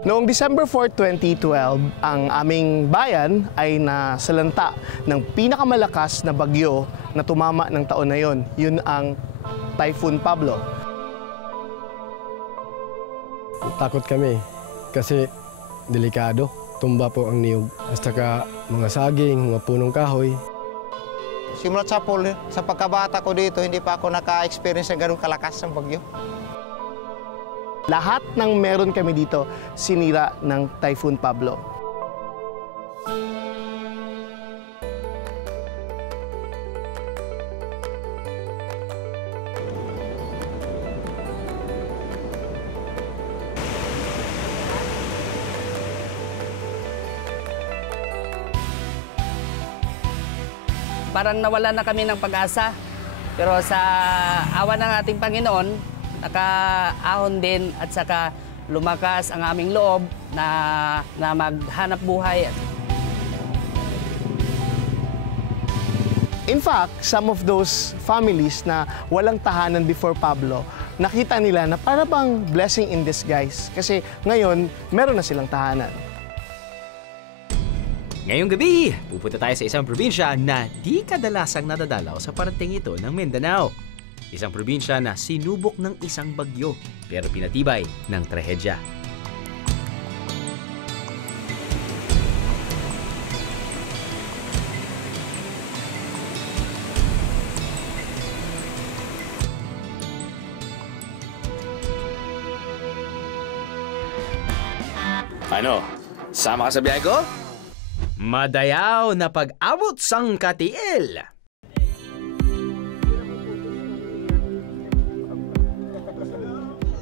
Noong December 4, 2012, ang aming bayan ay nasalanta ng pinakamalakas na bagyo na tumama ng taon na yon. Yun ang Typhoon Pablo. Takot kami kasi delikado. Tumba po ang niyog. At saka mga saging, mga punong kahoy. Simulat sa pagkabata ko dito, hindi pa ako naka-experience ng ganung kalakas ng bagyo. Lahat ng meron kami dito, sinira ng Typhoon Pablo. Parang nawala na kami ng pag-asa. Pero sa awa ng ating Panginoon, nakaahon din at saka lumakas ang aming loob na maghanap buhay. In fact, some of those families na walang tahanan before Pablo, nakita nila na para bang blessing in disguise. Kasi ngayon, meron na silang tahanan. Ngayong gabi, pupunta tayo sa isang probinsya na di kadalasang nadadalaw sa parating ito ng Mindanao. Isang probinsya na sinubok ng isang bagyo pero pinatibay ng trahedya. Ano? Sama ka sa biyahe ko? Madayaw na pag-abot sang Katiil.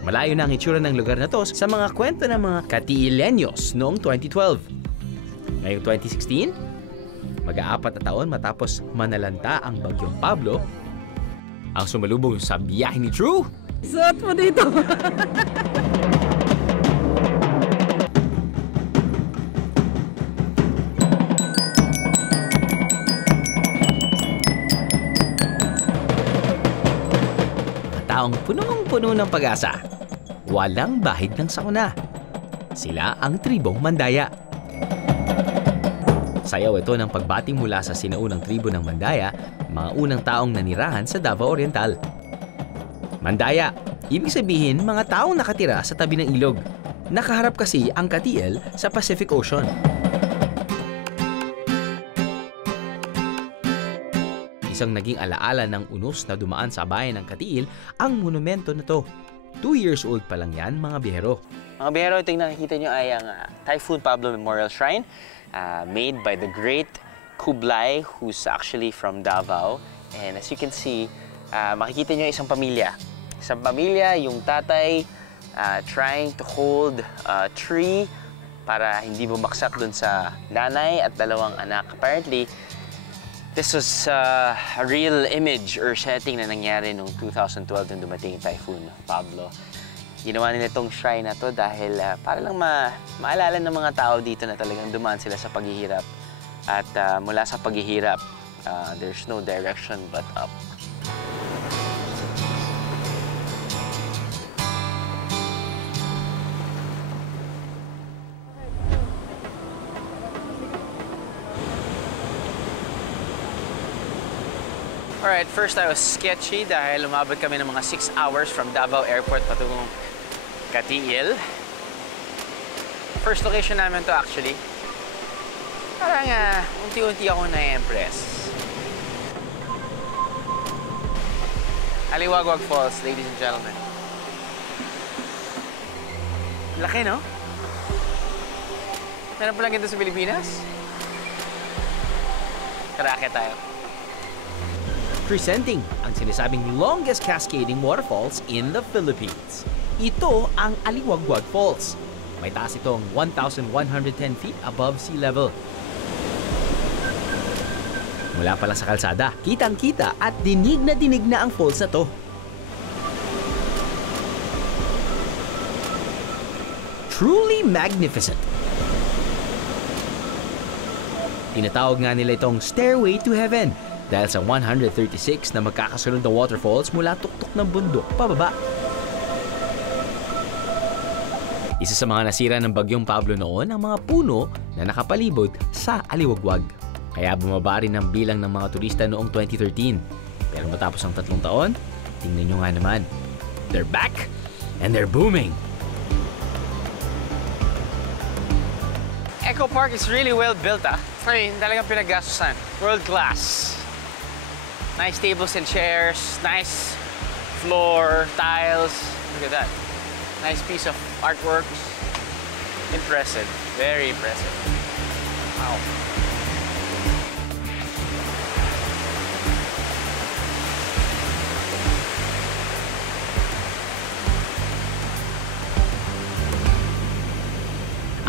Malayo na ang itsura ng lugar na to sa mga kwento ng mga Katiilenyos noong 2012. Ngayong 2016, mag-aapat na taon matapos manalanta ang bagyong Pablo, ang sumalubong sa biyahe ni Drew. Suot mo dito! Taong punong-puno ng pag-asa. Walang bahid ng sakuna. Sila ang tribong Mandaya. Sayaw ito ng pagbati mula sa sinaunang tribo ng Mandaya, mga unang taong nanirahan sa Davao Oriental. Mandaya, ibig sabihin mga taong nakatira sa tabi ng ilog. Nakaharap kasi ang Katiil sa Pacific Ocean. Isang naging alaala ng unos na dumaan sa bayan ng Katiil ang monumento na to. 2 years old pa lang yan, mga bihero. Mga bihero, ito yung nakikita nyo ay ang Typhoon Pablo Memorial Shrine made by the great Kublai, who's actually from Davao. And as you can see, makikita nyo isang pamilya. Isang pamilya, yung tatay trying to hold a tree para hindi bumagsak dun sa nanay at dalawang anak. Apparently, this was a real image or setting na nangyari noong 2012 nung dumating yung Typhoon Pablo. Ginawa nila itong shrine na to dahil para lang maalala ng mga tao dito na talagang dumaan sila sa paghihirap. At mula sa paghihirap, there's no direction but up. Alright, first I was sketchy dahil lumabot kami ng mga 6 hours from Davao Airport patungong Katiil. First location namin to actually. Parang unti-unti ako na-impress. Aliwagwag Falls, ladies and gentlemen. Laki, no? Meron pa lang ito sa Pilipinas? Karakit tayo. Presenting ang sinasabing longest cascading waterfalls in the Philippines. Ito ang Aliwagwag Falls. May taas itong 1,110 feet above sea level. Mula pa lang sa kalsada, kitang-kita at dinig na ang falls na to. Truly magnificent. Tinatawag nga nila itong Stairway to Heaven dahil sa 136 na magkakasunod na waterfalls mula tuktok ng bundok pababa. Isa sa mga nasira ng bagyong Pablo noon ang mga puno na nakapalibot sa Aliwagwag. Kaya bumaba rin ang bilang ng mga turista noong 2013. Pero matapos ang 3 taon, tingnan nyo nga naman. They're back and they're booming. Echo Park is really well built, ah. Ay, talagang pinaggastusan. World class. Nice tables and chairs, nice floor, tiles. Look at that. Nice piece of artwork. Impressive. Very impressive. Wow.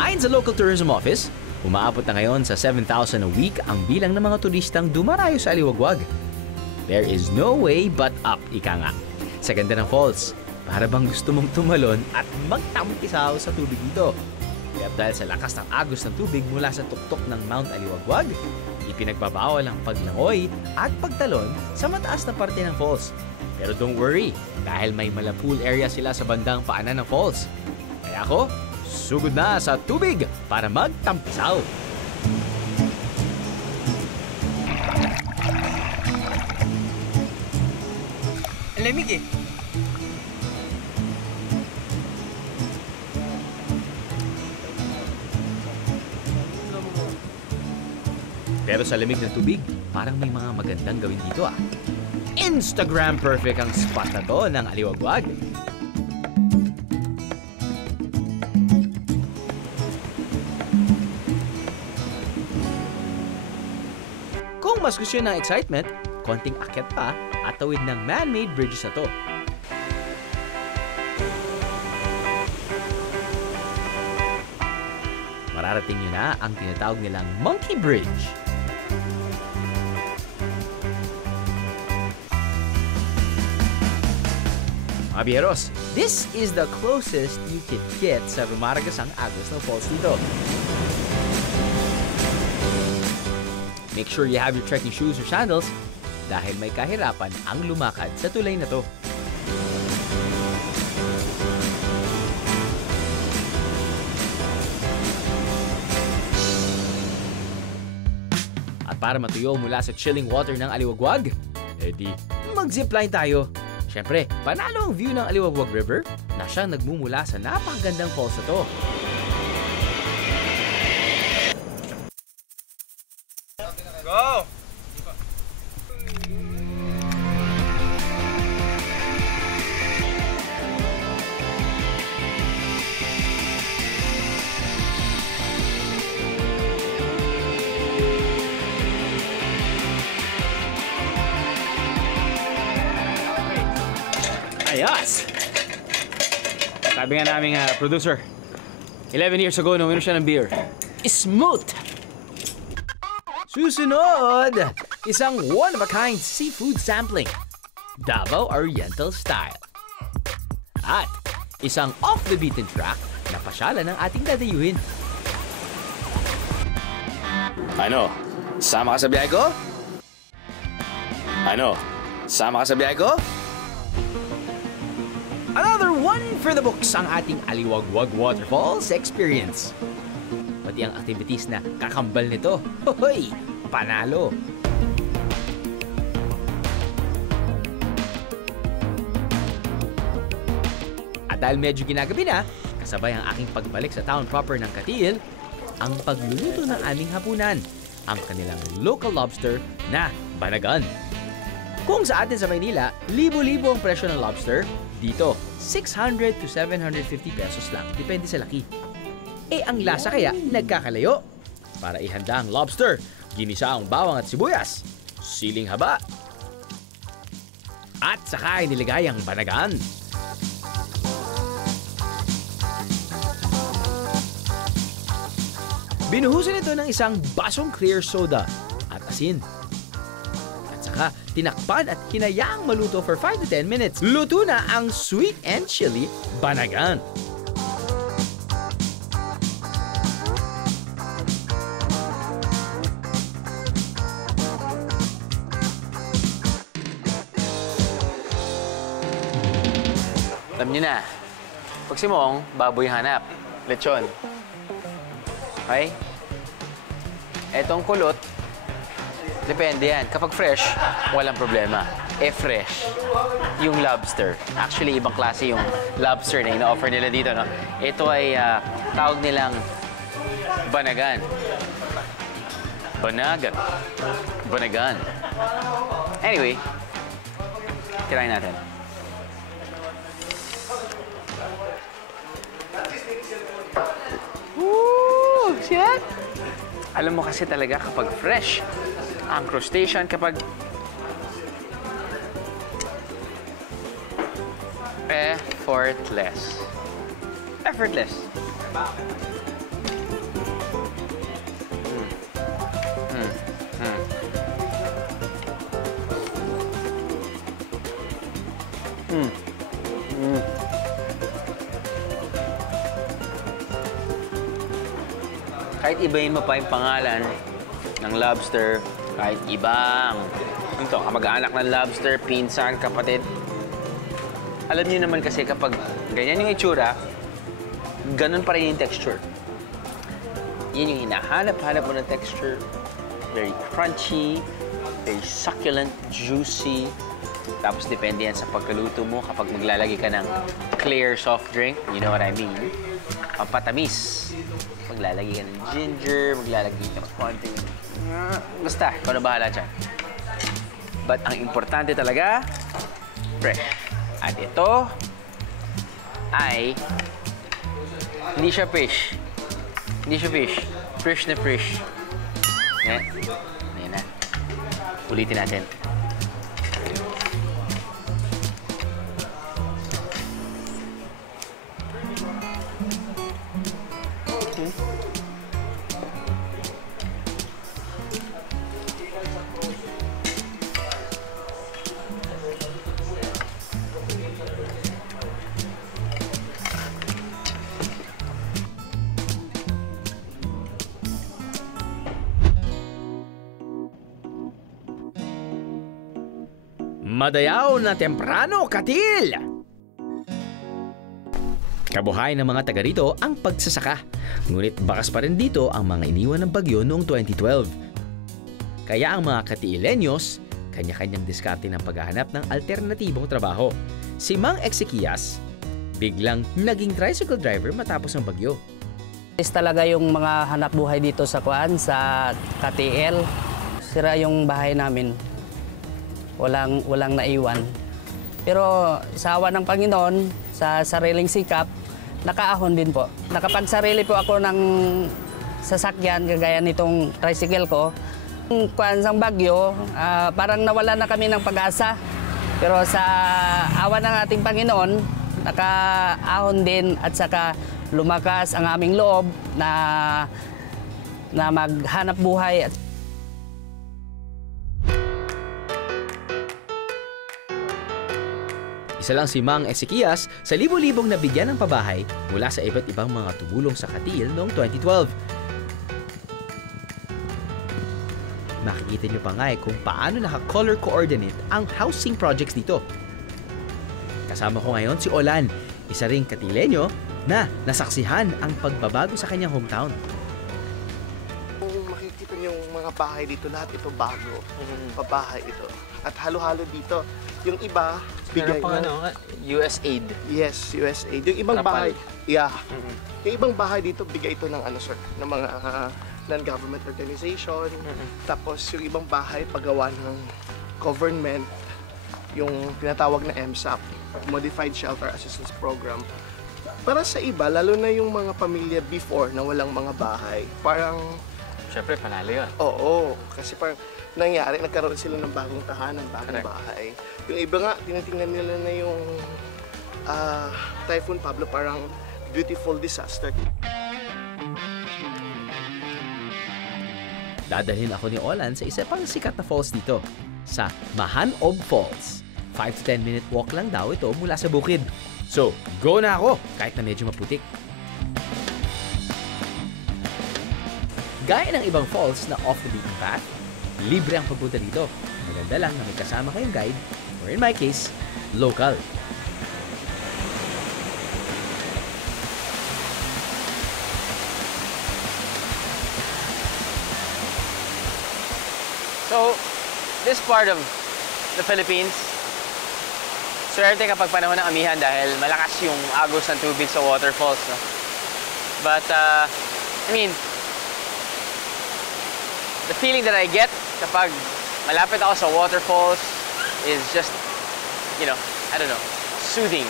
Ayon sa local tourism office, umaabot na ngayon sa 7,000 a week ang bilang ng mga turistang dumarayo sa Aliwagwag. There is no way but up, ika nga. Sa ganda ng falls, para bang gusto mong tumalon at magtampisaw sa tubig dito. Kaya dahil sa lakas ng agos ng tubig mula sa tuktok ng Mount Aliwagwag, ipinagbabawal ang paglangoy at pagtalon sa mataas na parte ng falls. Pero don't worry, dahil may malapool area sila sa bandang paanan ng falls. Kaya ako, sugod na sa tubig para magtampisaw. Ang lamig eh. Pero sa lamig ng tubig, parang may mga magandang gawin dito ah. Instagram perfect ang spot na to ng Aliwagwag. Kung mas gusto nyo ng excitement, konting akyat pa at tawid ng man-made bridges na to. Mararating nyo na ang tinatawag nilang Monkey Bridge. Mga biyeros, this is the closest you can get sa rumaragasang agos ng falls dito. Make sure you have your trekking shoes or sandals dahil may kahirapan ang lumakad sa tulay na to. At para matuyo mula sa chilling water ng Aliwagwag, edi mag-zipline tayo. Siyempre, panalo ang view ng Aliwagwag River na siyang nagmumula sa napakagandang falls na to. Go! Ayos! Sabi nga naming producer, 11 years ago, nung siya ng beer. Smooth! Susunod, isang one-of-a-kind seafood sampling, Davao Oriental style. At isang off-the-beaten track na pasyalan ng ating dadayuhin. Ano? Sama ka sa biyahe ko? Ano? Sama ka sa biyahe ko? Another one for the books ang ating Aliwagwag Waterfalls experience. Pati ang activities na kakambal nito, hoy, panalo! At dahil medyo ginagabi na, kasabay ang aking pagbalik sa town proper ng Katil, ang pagluluto ng aming hapunan, ang kanilang local lobster na Banagan. Kung sa atin sa Maynila, libo-libo ang presyo ng lobster, dito 600 to 750 pesos lang, depende sa laki. Eh ang lasa kaya nagkakalayo. Para ihanda ang lobster, ginisa ang bawang at sibuyas, siling haba, at saka inilagay ang Banagan. Binuhusan ito ng isang basong clear soda at asin. At saka tinakpan at hinayaang maluto for 5 to 10 minutes. Luto na ang sweet and chili Banagan. Alam niyo na, pag si Mong, baboy hanap. lechon. Okay? Etong kulot, depende yan. Kapag fresh, walang problema. Fresh, yung lobster. Actually, ibang klase yung lobster na ina-offer nila dito, no? Ito ay tawag nilang banagan. Banagan. Anyway, tirahin natin. Woo! See that? Alam mo kasi talaga kapag fresh ang crustacean, kapag effortless. Kahit ibahin mo pa yung pangalan ng lobster, kahit ibang kamag-anak ng lobster, pinsan, kapatid, alam niyo naman kasi kapag ganyan yung itsura, ganun pa rin yung texture. Yun yung hinahanap-hanap mo ng texture. Very crunchy, very succulent, juicy. Tapos depende yan sa pagkaluto mo kapag maglalagay ka ng clear soft drink. You know what I mean? Pampatamis. Maglalagay ka ng ginger, maglalagay ka ng konting... Basta, ikaw na bahala dyan. But ang importante talaga, fresh. At ito ay hindi siya fish. Fresh na fresh. Ayan na. Ulitin natin. Madayaw na temprano, Katil! Kabuhay ng mga taga rito ang pagsasaka. Ngunit bakas pa rin dito ang mga iniwan ng bagyo noong 2012. Kaya ang mga Katilenyos, kanya-kanyang diskarte ng paghahanap ng alternatibong trabaho. Si Mang Ezequias, biglang naging tricycle driver matapos ang bagyo. Talaga yung mga hanap buhay dito sa KTL. Sira yung bahay namin. Walang naiwan. Pero sa awa ng Panginoon, sa sariling sikap, nakaahon din po. Nakapagsarili po ako ng sasakyan, kagaya nitong tricycle ko. Kuwan sang bagyo, parang nawala na kami ng pag-asa. Pero sa awa ng ating Panginoon, nakaahon din at saka lumakas ang aming loob na maghanap buhay. Isa lang si Mang Ezequias sa libo-libong nabigyan ng pabahay mula sa iba't ibang mga tumulong sa Katil noong 2012. Makikita nyo pa nga kung paano naka-color coordinate ang housing projects dito. Kasama ko ngayon si Olan, isa ring Katilenyo na nasaksihan ang pagbabago sa kanyang hometown. Kung makikita nyo yung mga bahay dito, lahat ito bago. Pabahay ito. At halo-halo dito. Yung iba, bigay na... USAID. Yes, USAID. Yung ibang bahay, yung ibang bahay dito, bigay ito ng ng mga non-government organization. Tapos yung ibang bahay, paggawa ng government, yung tinatawag na MSAP, Modified Shelter Assistance Program. Para sa iba, lalo na yung mga pamilya before na walang mga bahay, parang... Siyempre, panalo yun. Oo, kasi parang nangyari, nagkaroon sila ng bagong tahanan, bagong bahay. Yung iba nga, tinitingnan nila na yung Typhoon Pablo parang beautiful disaster. Dadalhin ako ni Olan sa isa pang sikat na falls dito, sa Mahanob Falls. 5 to 10 minute walk lang daw ito mula sa bukid. So, go na ako kahit na medyo maputik. Gaya ng ibang falls na off the beaten path, libre ang pagpunta dito. Maganda lang na may kasama kayong guide, or in my case, local. So, this part of the Philippines, swerte kapag panahon ng amihan dahil malakas yung agos ng tubig sa waterfalls. No? But, I mean, the feeling that I get kapag malapit ako sa waterfalls is just, you know, I don't know, soothing,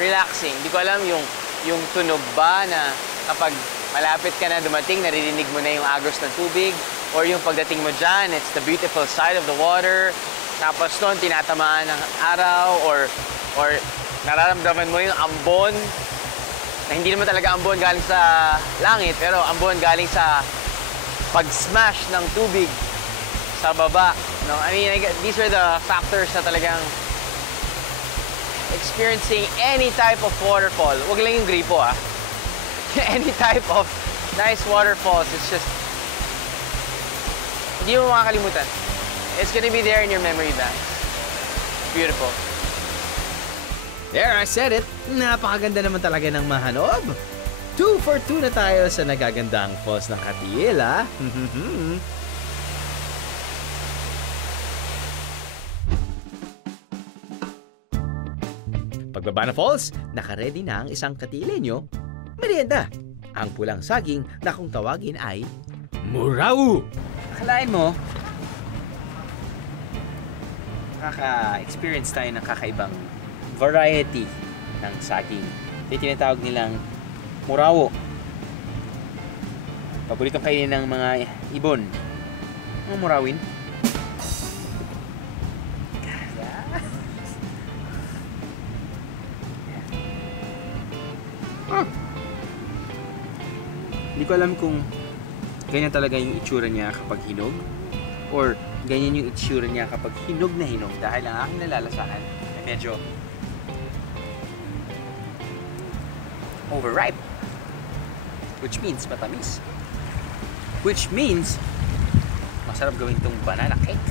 relaxing. Di ko alam yung tunog ba na kapag malapit ka na dumating, naririnig mo na yung agos ng tubig, or yung pagdating mo dyan, it's the beautiful side of the water, tapos noon tinatamaan ng araw, or nararamdaman mo yung ambon, na hindi naman talaga ambon galing sa langit, pero ambon galing sa pag-smash ng tubig sa baba. No? I mean, these are the factors na talagang experiencing any type of waterfall. Huwag lang yung gripo, ah. Any type of nice waterfalls, it's just, hindi mo makakalimutan. It's gonna be there in your memory bank. Beautiful. There, I said it. Napakaganda naman talaga ng Mahanob. 2 for 2 na tayo sa nagagandang falls ng Katiil, ha? Pagbaba na falls, nakaready na ang isang Katiilenyo. Merienda, ang pulang saging na kung tawagin ay Murau. Akalain mo, nakaka-experience tayo ng kakaibang variety ng saging. Ito tinatawag nilang murawo. Paboritong kainin ng mga ibon. Mga murawin. Hindi ko alam kung ganyan talaga yung itsura niya kapag hinog or ganyan yung itsura niya kapag hinog na hinog dahil ang aking nalalasahan ay medyo overripe, which means matamis, which means masarap gawin itong banana cake.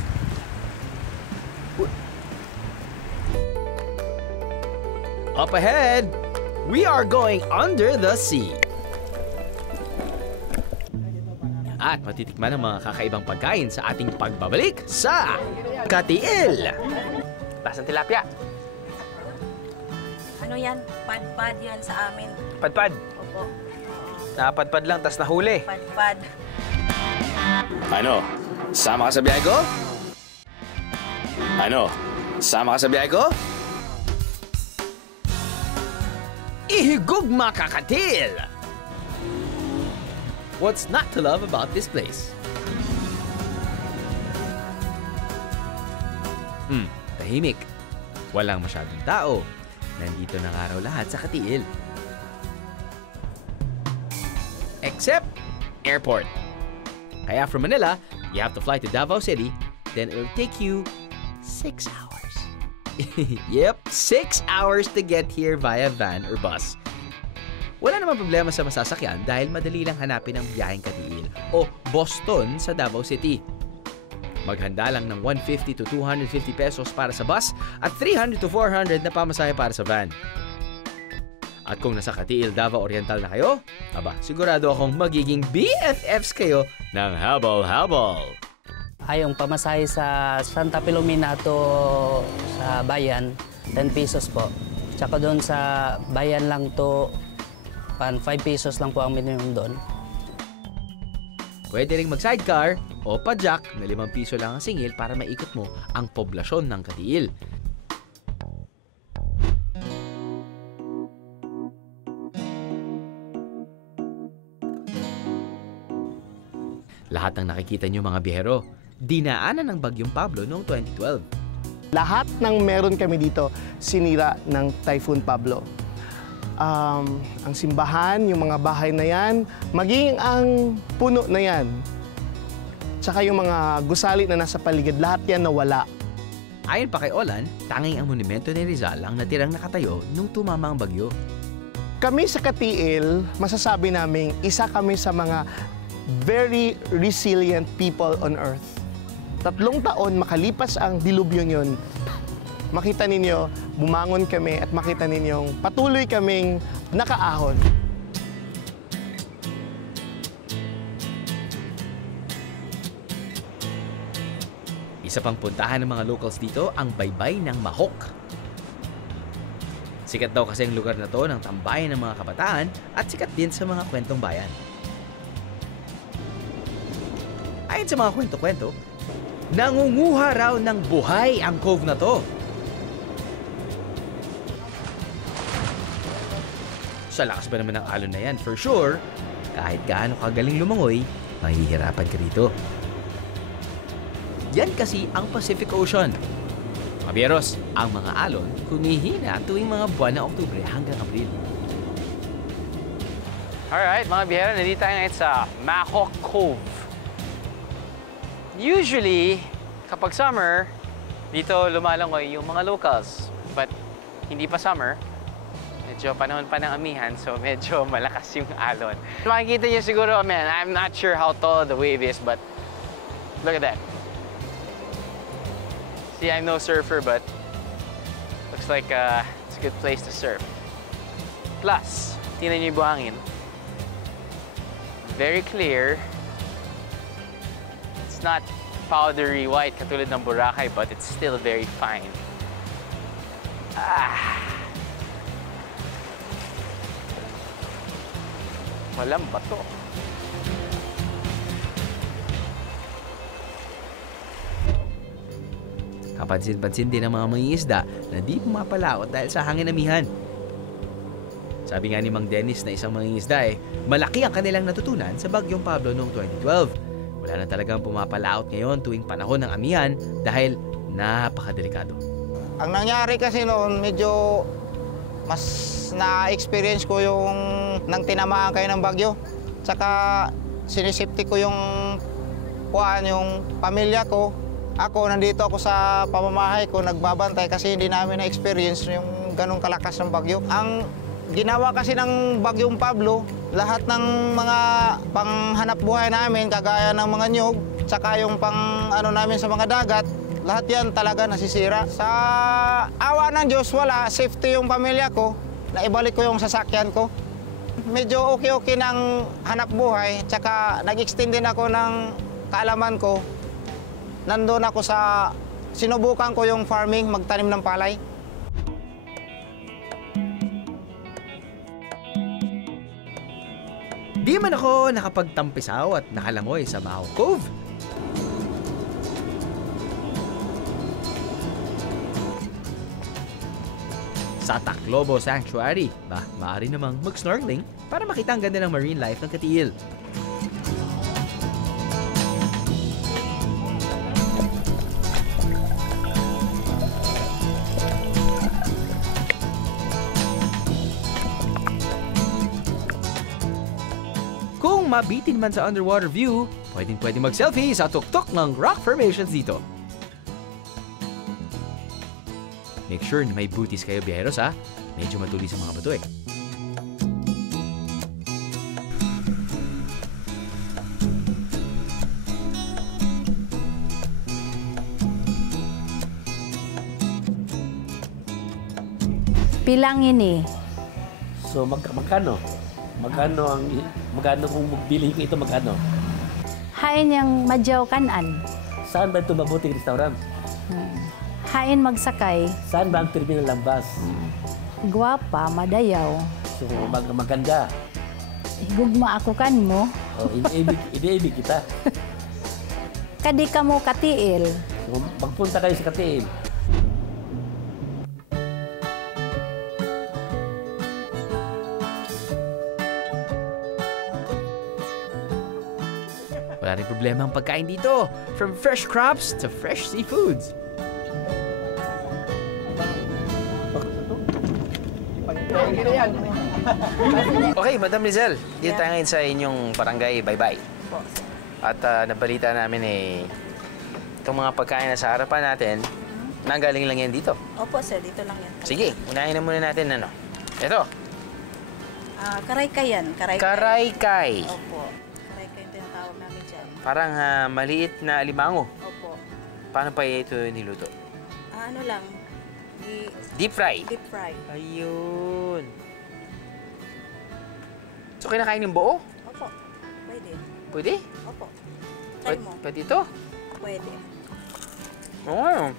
Up ahead, we are going under the sea. At matitikman ang mga kakaibang pagkain sa ating pagbabalik sa Katiil. Lasang tilapia. Ano yan? Padpad yan sa amin. Padpad. Opo. Napadpad lang, tas nahuli. Padpad. Ano? Sama ka sa biyahe ko? Ano? Sama ka sa biyahe ko? Ihigugma ka, Katiil! What's not to love about this place? Tahimik. Walang masyadong tao. Nandito na nga raw lahat sa Katiil. Except airport. Kaya from Manila, you have to fly to Davao City, then it'll take you 6 hours. Yep, 6 hours to get here via van or bus. Wala namang problema sa masasakyan dahil madali lang hanapin ang biyaheng Katiil o Boston sa Davao City. Maghanda lang ng 150 to 250 pesos para sa bus at 300 to 400 na pamasahe para sa van. At kung nasa Katiil, Davao Oriental na kayo, aba, sigurado akong magiging BFFs kayo ng habol-habol. Yung pamasahe sa Santa Filomena to sa bayan, 10 pesos po. Tsaka doon sa bayan lang to, 5 pesos lang po ang minimum doon. Pwede ring mag-sidecar o padjak na 5 piso lang ang singil para maikot mo ang poblasyon ng Katiil. Lahat ng nakikita nyo mga biyahero, dinaanan ng Bagyong Pablo noong 2012. Lahat ng meron kami dito, sinira ng Typhoon Pablo. Ang simbahan, yung mga bahay na yan, maging ang puno na yan. Tsaka yung mga gusali na nasa paligid, lahat yan nawala. Ayon pa kay Olan, tanging ang monumento ni Rizal ang natirang nakatayo nung tumama ang bagyo. Kami sa Katiil, masasabi namin, isa kami sa mga very resilient people on earth. 3 taon makalipas ang dilubyong yun, makita ninyo, bumangon kami at makita ninyong patuloy kaming nakaahon. Isa pang puntahan ng mga locals dito ang baybay ng Mahok. Sikat daw kasi ang lugar na to ng tambayan ng mga kabataan at sikat din sa mga kwentong bayan. Ayon sa mga kwento-kwento, nangunguha raw ng buhay ang cove na to. Sa lakas ba naman ng alon na yan, for sure, kahit gaano kagaling lumangoy, mahihirapan ka rito. Yan kasi ang Pacific Ocean. Mga biyeros, ang mga alon humihina tuwing mga buwan ng Oktubre hanggang Abril. Alright, mga biyero, nandito tayo ngayon sa Mahok Cove. Usually, kapag summer, dito lumalangoy yung mga locals. But hindi pa summer, medyo panahon pa ng amihan, so medyo malakas yung alon. Makikita niyo siguro, man, I'm not sure how tall the wave is, but look at that. See, I'm no surfer, but looks like it's a good place to surf. Plus, tingnan niyo yung buhangin. Very clear. It's not powdery white katulad ng Boracay, but it's still very fine. Walang bato. Kapansin-pansin din ng mga mangingisda na di pumapalaot dahil sa hangin amihan. Sabi nga ni Mang Dennis na isang mangingisda malaki ang kanilang natutunan sa Bagyong Pablo noong 2012. Wala na talagang pumapalaot ngayon tuwing panahon ng amihan dahil napakadelikado. Ang nangyari kasi noon, medyo mas na-experience ko yung nang tinamaan kayo ng bagyo. Tsaka sinisipti ko yung pamilya ko. Ako, nandito ako sa pamamahay ko, nagbabantay kasi hindi namin na-experience yung ganong kalakas ng bagyo. Ang ginawa kasi ng Bagyong Pablo, lahat ng mga panghanap buhay namin, kagaya ng mga nyug, tsaka yung namin sa mga dagat, lahat yan talaga nasisira. Sa awa ng Diyos, wala, safety yung pamilya ko, naibalik ko yung sasakyan ko. Medyo okay ng hanap buhay, tsaka nag-extend din ako ng kaalaman ko. Nandun ako sinubukan ko yung farming, magtanim ng palay. Di man ako nakapagtampisaw at nakalangoy sa Mahok Cove. Sa Taclobo Sanctuary, maaari namang mag-snorkeling para makita ang ganda ng marine life ng Katiil. Kung mabitin man sa underwater view, pwedeng mag-selfie sa tuktok ng rock formations dito. Make sure na may booties kayo, biyeros, ha? Medyo matulis ang mga bato eh. Pilangin eh. So magkano? Magkano kung bili ko ito, magkano? Hain yung madyaw kanan. Saan ba ito mabuting restaurant? Hain magsakay. Saan ba ang terminal lambas? Guwapa, madayaw. So maganda. Gugma ako kan mo. Oh, iniibig kita. Kadi ka mo Katiil. So magpunta kayo sa Katiil. Wala rin problema ang pagkain dito. From fresh crops to fresh seafoods. Okay, Madam Lizelle, dito tayo ngayon sa inyong barangay Baybay. At nabalita namin itong mga pagkain na sa harapan natin, nanggaling lang yan dito. Opo, sir. Dito lang yan. Sige, unahin na muna natin Ito. Karaykay yan. Karaykay. Opo. Karaykay yung tinatawag namin dyan. Parang maliit na alimango. Opo. Paano pa ito niluto? Ano lang, Deep fry. deep fry. Ayun. So, kinakain yung buo? Opo. Pwede. Pwede? Opo. Try mo. Pwede ito? Pwede. Oh.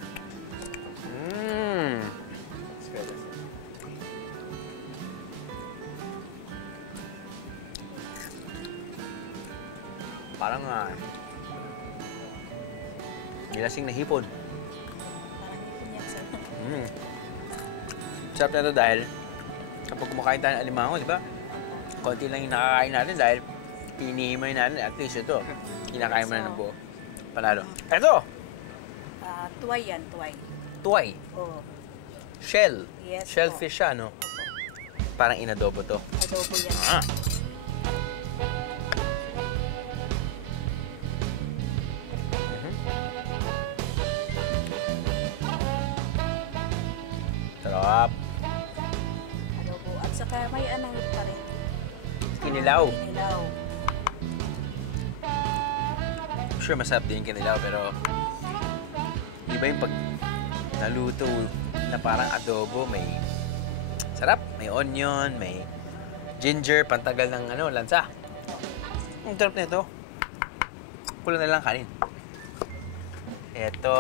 Parang nilasing na hipon. Parang ipon yan, sir. Sarap na ito dahil kapag kumakain tayo ng alimango, di ba? Konti lang yung nakakain natin dahil hinihimay natin. At least ito, kinakain mo na ng buo. Panalo. Ito! Tuway yan, tuway. Tuway. Oo. Shell. Yes, Shellfish siya, no? Parang inadobo to. Adobo yan. Sarap. Adobo. At saka may anong pa rin. Kinilaw. Kinilaw. Sure, masarap din yung kinilaw, pero iba yung pag naluto na parang adobo. May sarap. May onion, may ginger, pantagal ng lansa. Ang sarap na ito. Kulang na lang kanin. Ito.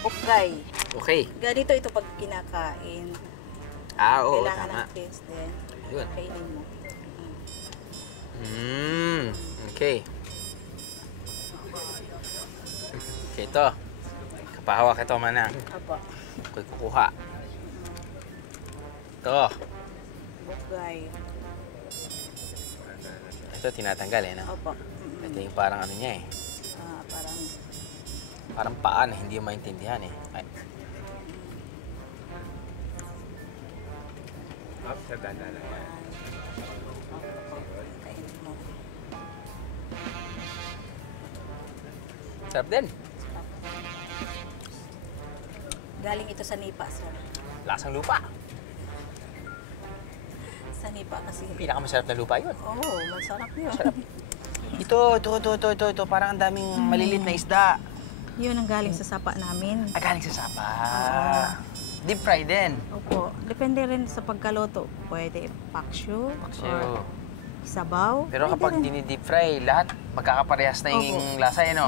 Bukgay. Okay. Ganito ito pag kinakain. Oo, Kailangan tama. ng taste din. Yun. Kainin mo. Okay. Okay, ito. Kapahawak ito man na. Apo. Ako'y kukuha. Ito. Bukgay. Ito, tinatanggal no? Opo. Ito yung parang niya eh. Parang paa na hindi mo maintindihan eh. Ay. Kainin mo. Sarap din. Galing ito sa nipa, sir. Lasang lupa. Sa nipa kasi. Pinakamasarap na lupa yun. Oo, masarap yun. Sarap. Ito. Parang ang daming malilit na isda. Yun ang galing sa sapa namin. Galing sa sapa. Deep fry din. Opo. Depende rin sa pagkaluto. Pwede paksyo. Or sabaw. Pero kapag dini-deep fry, lahat magkakaparehas na yung lasa eh, no?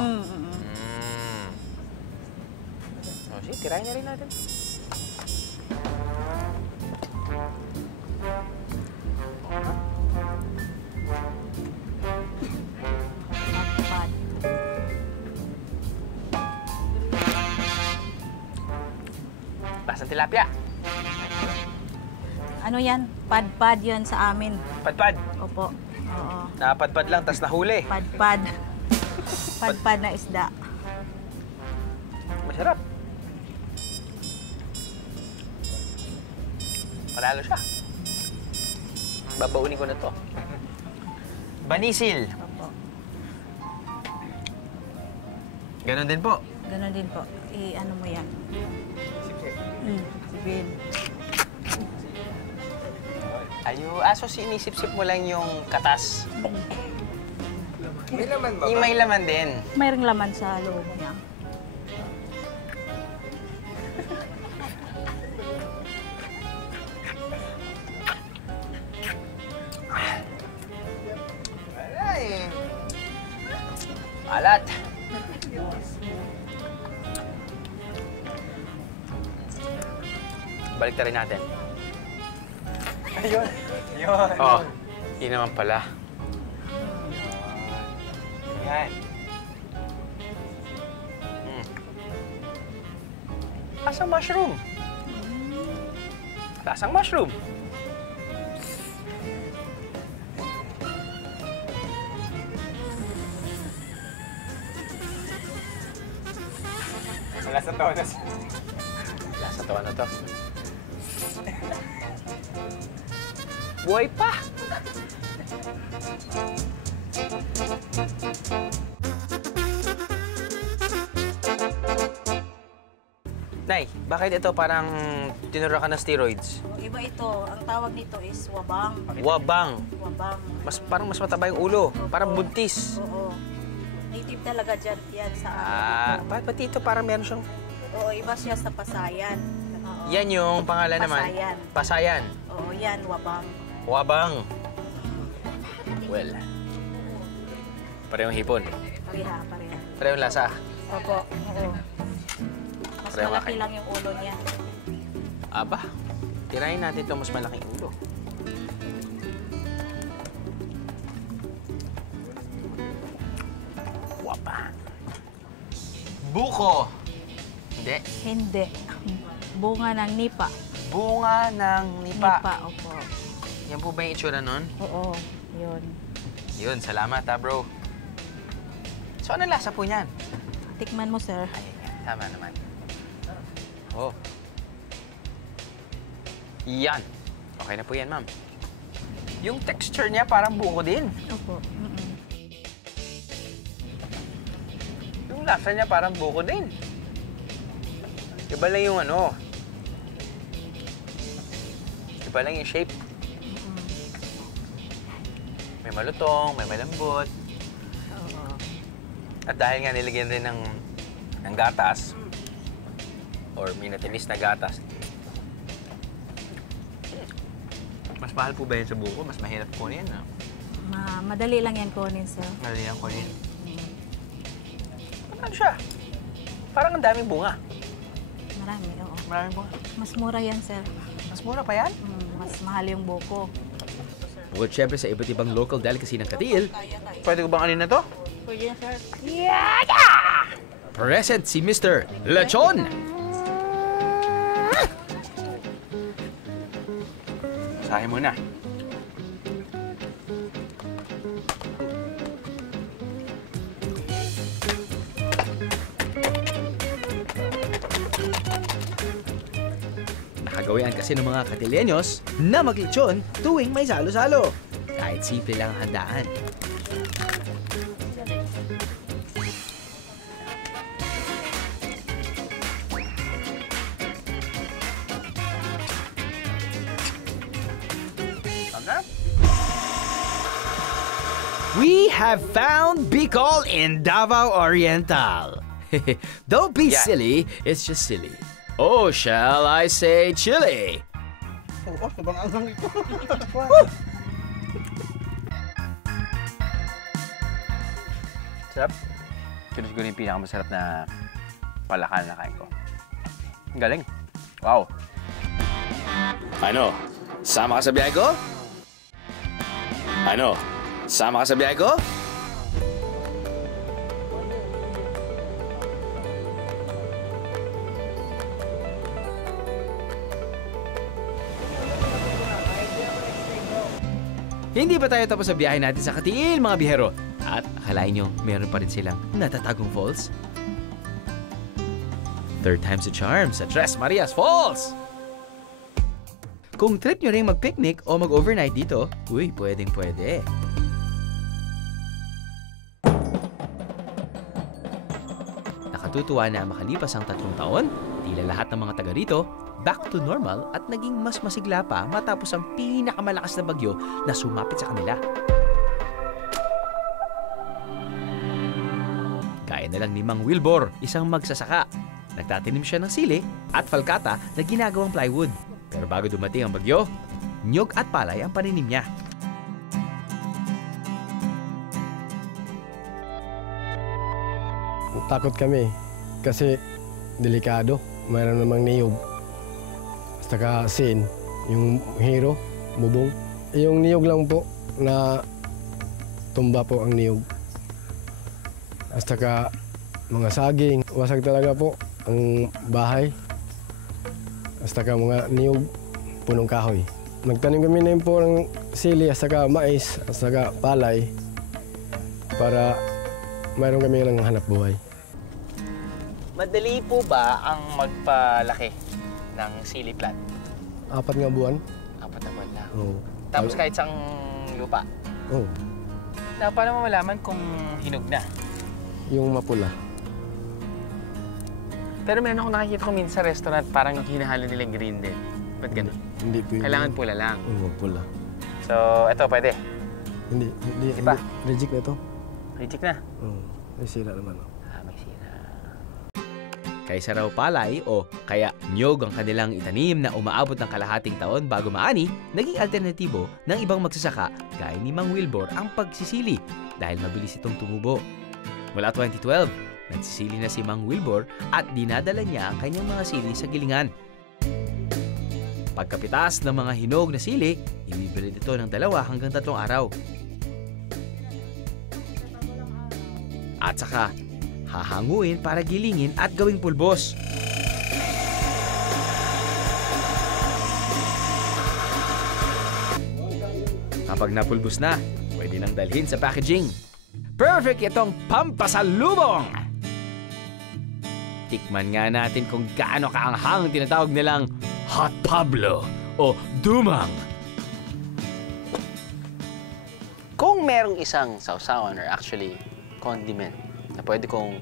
So, sige, tirahin na rin natin. Lasang tilapia. Ano yan? Padpad yan sa amin. Padpad. Opo. Oo. Napadpad lang, tas nahuli. Padpad. Padpad na isda. Masarap. Panalo siya. Babaunin ko na to. Banisil. Opo. Ganon din po. Ganon din po. Ano mo yan? Sipin. So sinisip-sip mo lang yung katas. May laman ba? Yung may laman din. Mayroong laman sa loob niya. Alat. Balik na rin natin. Ayun. Oh, yun naman pala. Yan. Lasang mushroom. Lasang mushroom. Lasang tawa na. Lasang tawa na to. Buhay pa! Nay, bakit ito parang tinura ka ng steroids? Iba ito. Ang tawag nito is wabang. Wabang. Wabang. Parang mas mataba yung ulo. Parang buntis. Oo. Native talaga dyan yan sa Pati ito parang meron siyang... Oo, iba siya sa pasayan. Oo. Yan yung pangalan naman. Pasayan. Pasayan. Oo, yan, wabang. Wabang. Well. Parehong hipon. Pareha. Pareho lasa. Opo, oo. Mas Pareho malaki kayo. lang yung ulo niya. Aba, tirahin natin ito mas malaking ulo. Wapa. Buko. Hindi. Hindi. Bunga ng nipa. Bunga ng nipa. Nipa, opo. Yan po ba yung itsura nun? Oo, yun. Yun, salamat ha, bro. So, ano lasa po niyan? Tikman mo, sir. Ay, yan. Tama naman. Oh. Yan. Okay na po yan, ma'am. Yung texture niya parang buko din. Opo. Yung lasa niya parang buko din. Iba lang yung ano. Iba lang yung shape. May malutong, may malambot. Oo. At dahil nga nilagyan din ng gatas, or minatinis na gatas, mas mahal po ba yan sa buko? Mas mahirap kunin, no? Madali lang yan kunin, sir. Madali lang kunin. Ano siya? Parang ang daming bunga. Marami, oo. Maraming bunga. Mas mura yan, sir. Mas mura pa yan? Mas mahal yung buko. Bukod syempre sa iba't ibang local delicacy ng Katiil, Pwede ko bang anin na to? Pwede yan, sir. present si Mr. Lechon! Sahin mo na. Nakagawian kasi ng mga Katilenyos na maglechon tuwing may salo-salo. Kahit simple lang ang handaan. We have found Bicol in Davao Oriental. Don't be Yeah. silly, it's just silly. Oh, shall I say chili? Oo, sobrang anghang ito. Sarap. Ito siguro yung pinakamasarap na palakal na kain ko. Ang galing. Wow. Ano? Sama ka sa biyahe ko? Ano? Sama ka sa biyahe ko? Hindi pa tayo tapos sa biyahe natin sa Katiil, mga bihero. At akalain nyo, meron pa rin silang natatagong falls? Third time's a charm sa Tres Marias Falls! Kung trip nyo rin mag-picnic o mag-overnight dito, uy, pwedeng-pwede. Nakatutuwa na makalipas ang 3 taon, tila lahat ng mga taga rito, back to normal at naging mas masigla pa matapos ang pinakamalakas na bagyo na sumapit sa kanila. Kaya na lang ni Mang Wilbur, isang magsasaka. Nagtatanim siya ng sili at falkata na ginagawang plywood. Pero bago dumating ang bagyo, nyog at palay ang paninim niya. Takot kami kasi delikado. Mayroon namang niyog. Basta ka sin, yung hero, bubong. Yung niyog lang po na tumba po ang niyog. Basta ka mga saging, wasag talaga po ang bahay. Basta ka mga niyog, punong kahoy. Nagtanim kami na po ng sili, basta ka mais, basta ka palay para mayroon kami lang hanap buhay. Madali po ba ang magpalaki ng sili plant? 4 nga buwan. 4 na buwan lang. Oo. Tapos kahit sang lupa. Oo. Na, paano mo malaman kung hinog na? Yung mapula. Pero meron ako nakikita ko minsan sa restaurant, parang hinahalo nilang green din. Ba't ganun? Hindi po yun. Kailangan pula lang. Oo, pula. So, eto, pwede. Hindi pa? Reject na ito. Reject na. Oo. May sira naman. May sira. Kaysa raw palay o kaya nyog ang kanilang itanim na umaabot ng kalahating taon bago maani, naging alternatibo ng ibang magsasaka gaya ni Mang Wilbur ang pagsisili dahil mabilis itong tumubo. Mula 2012, nagsisili na si Mang Wilbur at dinadala niya ang kanyang mga sili sa gilingan. Pagkapitas ng mga hinog na sili, ibibili ito ng 2 hanggang 3 araw. At saka, hahanguin para gilingin at gawing pulbos. Kapag napulbos na, pwede nang dalhin sa packaging. Perfect itong pampasalubong! Tikman nga natin kung gaano kaanghang tinatawag nilang Hot Pablo o Dumang. Kung merong isang sausawan or actually condiment na pwede kong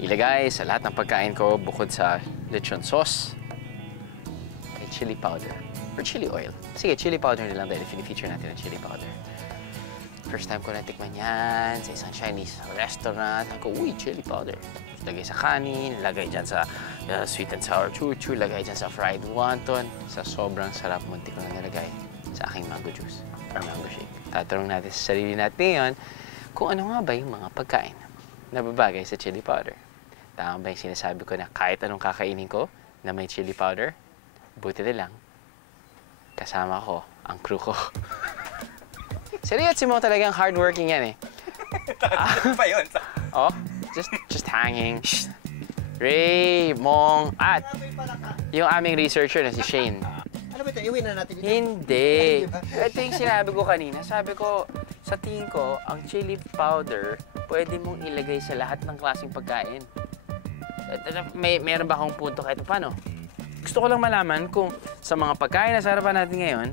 ilagay sa lahat ng pagkain ko bukod sa lechon sauce, ay chili powder or chili oil. Sige, chili powder na lang dahil feature natin ang chili powder. First time ko natikman yan sa isang Chinese restaurant. Ako, uy, chili powder. Lagay sa kanin, lagay dyan sa sweet and sour chuchu, lagay dyan sa fried wonton. Sa sobrang sarap, munti ko na nilagay sa aking mango juice or mango shake. Tatanong natin sa sarili natin ngayon kung ano nga ba yung mga pagkain na babagay sa chili powder. Tama ba yung sinasabi ko na kahit anong kakainin ko na may chili powder, buti na lang, kasama ko ang crew ko. Seryoso mo talagang hardworking yan eh. Pa yun. Oh, just hanging. Ray, Mong, at yung aming researcher na si Shane. Ano ba ito? Iwin na natin ito? Hindi. Ito yung sinabi ko kanina. Sabi ko, sa tingin ko, ang chili powder, pwede mong ilagay sa lahat ng klaseng pagkain. Meron ba akong punto kahit paano? Gusto ko lang malaman kung sa mga pagkain na sa harapan natin ngayon,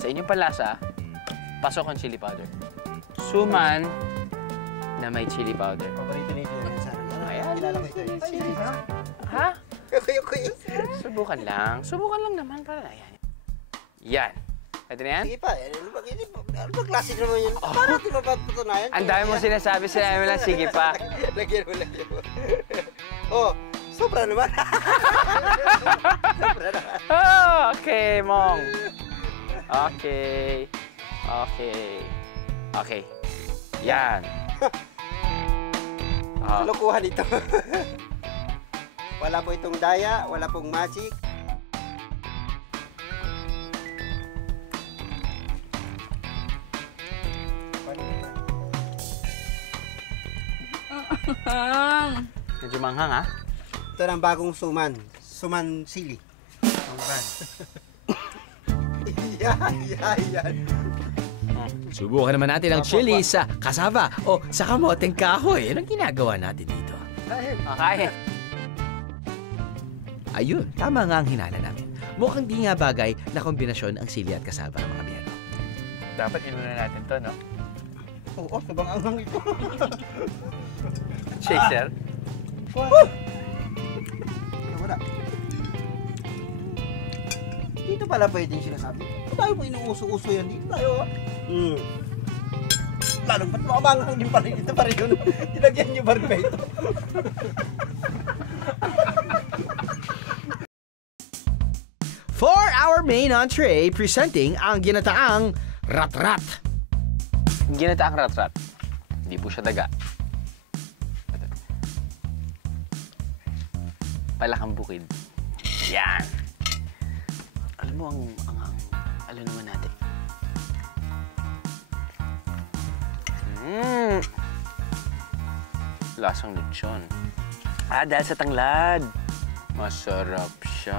sa inyong panlasa, pasok ang chili powder. Suman na may chili powder. Paborito ni Julian sa akin. Ayan. Kilala ko ito. Ha? Kuy. Subukan lang. Subukan lang naman para yan. Yan. Pwede na yan? Sige pa. Ano ba klasik naman yun? Paano natin mapapatunayan? Ang dami mo sinasabi mo lang, sige pa. Lagyan mo. Oh, sobra naman. Sobra naman. Oh, okay, Mong. Okay. Yan. Lokohan ito. Wala po itong daya, wala pong magic. Medyo manghang, ha? Ito ang bagong suman. Suman sili. Ang brand. Yan. Subukan naman natin ang chili sa kasava o sa kamoteng kahoy. Anong ginagawa natin dito? Kaya. Ayun, tama nga ang hinala namin. Mukhang di nga bagay na kombinasyon ang sili at kasava, mga biyero. Dapat inuna natin to, no? Oo, sabang anghang ito. Shake, sir. Wala. Dito pala pwedeng sinasabi. Tayo po inuuso-uso yan. Dito tayo. Lalong ba't makabangang din pa rin ito pa rin yun. Tinagyan niyo ba rin ba ito? For our main entree, presenting ang ginataang rat-rat. Ginataang rat-rat. Hindi po siya daga. Palakang bukid. Yan. Alam mo, ano naman natin? Lasang lechon. Dahil sa tanglad. Masarap siya.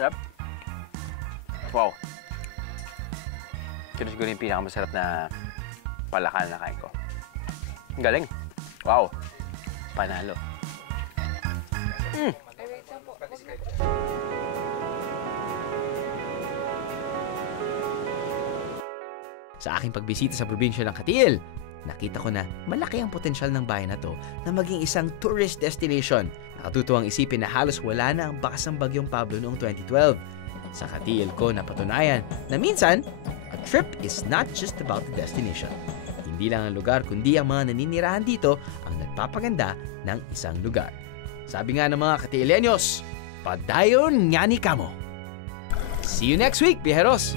Sarap. Wow. Ito siguro yung pinakamasarap na palaka na nakain ko. Ang galing. Wow. Panalo. Sa aking pagbisita sa probinsya ng Katiil, nakita ko na malaki ang potensyal ng bayan na to na maging isang tourist destination. Nakatutuwang isipin na halos wala na ang bakas ng Bagyong Pablo noong 2012. Sa Katiil ko napatunayan na minsan, a trip is not just about the destination. Hindi lang ang lugar kundi ang mga naninirahan dito ang nagpapaganda ng isang lugar. Sabi nga ng mga Katielenyos, padayon nga ni kamo. See you next week, Pijeros!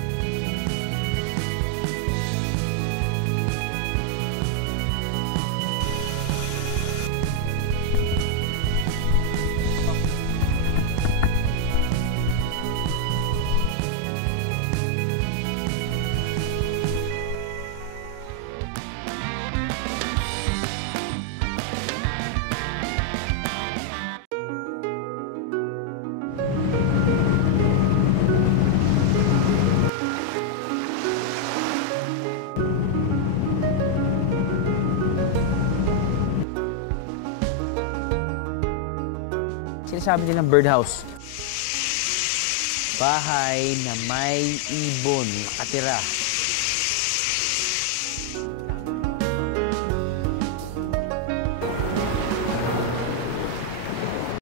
Sinasabi nilang birdhouse. Bahay na may ibon nakatira.